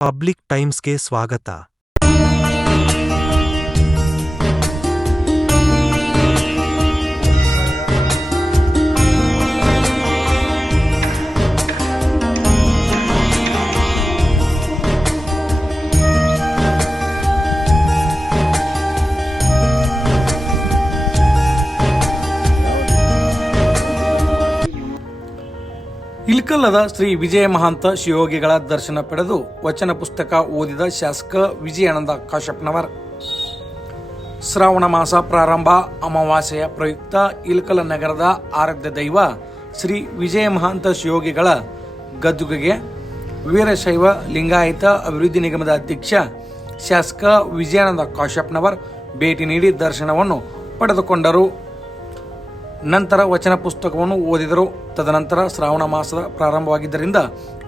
Public ಟೈಮ್ಸ್ಗೆ ಸ್ವಾಗತ ಇಲ್ಕಲ್ಲದ ಶ್ರೀ ವಿಜಯ ಮಹಾಂತ ಶಿವಯೋಗಿಗಳ ದರ್ಶನ ಪಡೆದು ವಚನ ಪುಸ್ತಕ ಓದಿದ ಶಾಸಕ ವಿಜಯಾನಂದ ಕಾಶ್ಯಪ್ನವರ್ ಶ್ರಾವಣ ಮಾಸ ಪ್ರಾರಂಭ, ಅಮಾವಾಸ್ಯೆಯ ಪ್ರಯುಕ್ತ ಇಲ್ಕಲ ನಗರದ ಆರಾಧ್ಯ ದೈವ ಶ್ರೀ ವಿಜಯ ಮಹಾಂತ ಶಿವಯೋಗಿಗಳ ಗದ್ದುಗೆಗೆ ವೀರಶೈವ ಲಿಂಗಾಯತ ಅಭಿವೃದ್ಧಿ ನಿಗಮದ ಅಧ್ಯಕ್ಷ ಶಾಸಕ ವಿಜಯಾನಂದ ಕಾಶ್ಯಪ್ನವರ್ ಭೇಟಿ ನೀಡಿ ದರ್ಶನವನ್ನು ಪಡೆದುಕೊಂಡರು. ನಂತರ ವಚನ ಪುಸ್ತಕವನ್ನು ಓದಿದರು. ತದನಂತರ ಶ್ರಾವಣ ಮಾಸದ ಪ್ರಾರಂಭವಾಗಿದ್ದರಿಂದ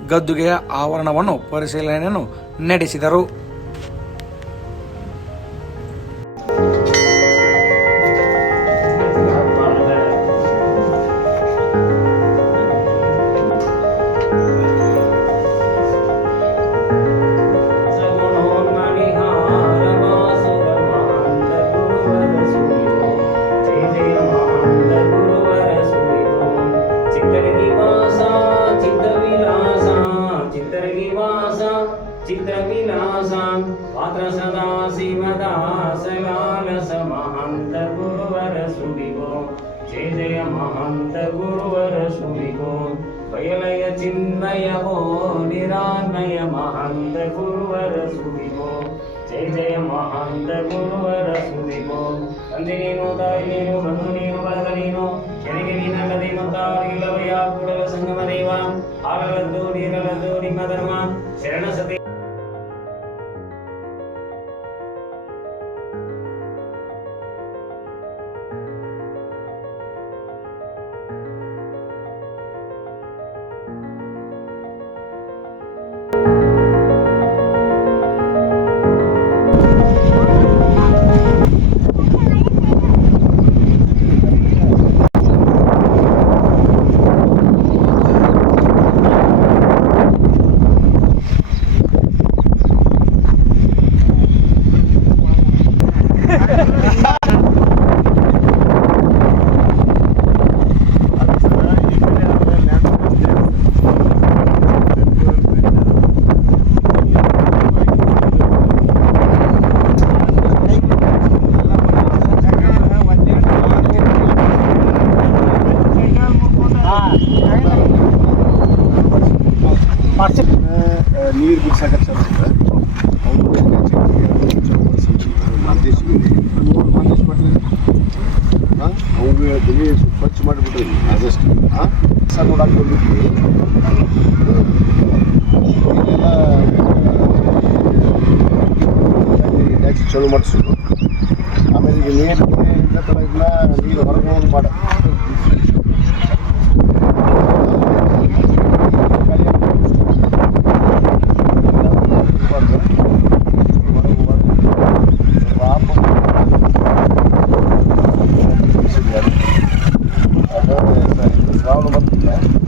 ಗದ್ದುಗೆಯ ಆವರಣವನ್ನು ಪರಿಶೀಲನೆಯನ್ನು ನಡೆಸಿದರು. चित्रविलासान् पात्र सदा शिवदासमानसमहन्तगुरुवर सुविभो जय जय महन्तगुरुवर सुविभो वयलय चिन्मय भो निरान्मय महन्तगुरुवर सुविभो जय जय महन्तगुरुवर सुविभो नन्दिनीनो दायिनीनो बन्धुनी ನೀರು ಬಿಡ್ಸಕತ್ತಾರ ಅವ್ಗೆ ಧ್ವನಿ ಸ್ವಚ್ಛ ಮಾಡಿಬಿಟ್ರಿ ಆದಷ್ಟು ಸರ್ ನೋಡಕ್ಕೆ ಬಂದಿದ್ವಿ ಟ್ಯಾಕ್ಸಿ ಚಲೋ ಮಾಡಿಸೋದು ಆಮೇಲೆ ನೀರು ನೀರು ಹೊರಗೆ ಮಾಡ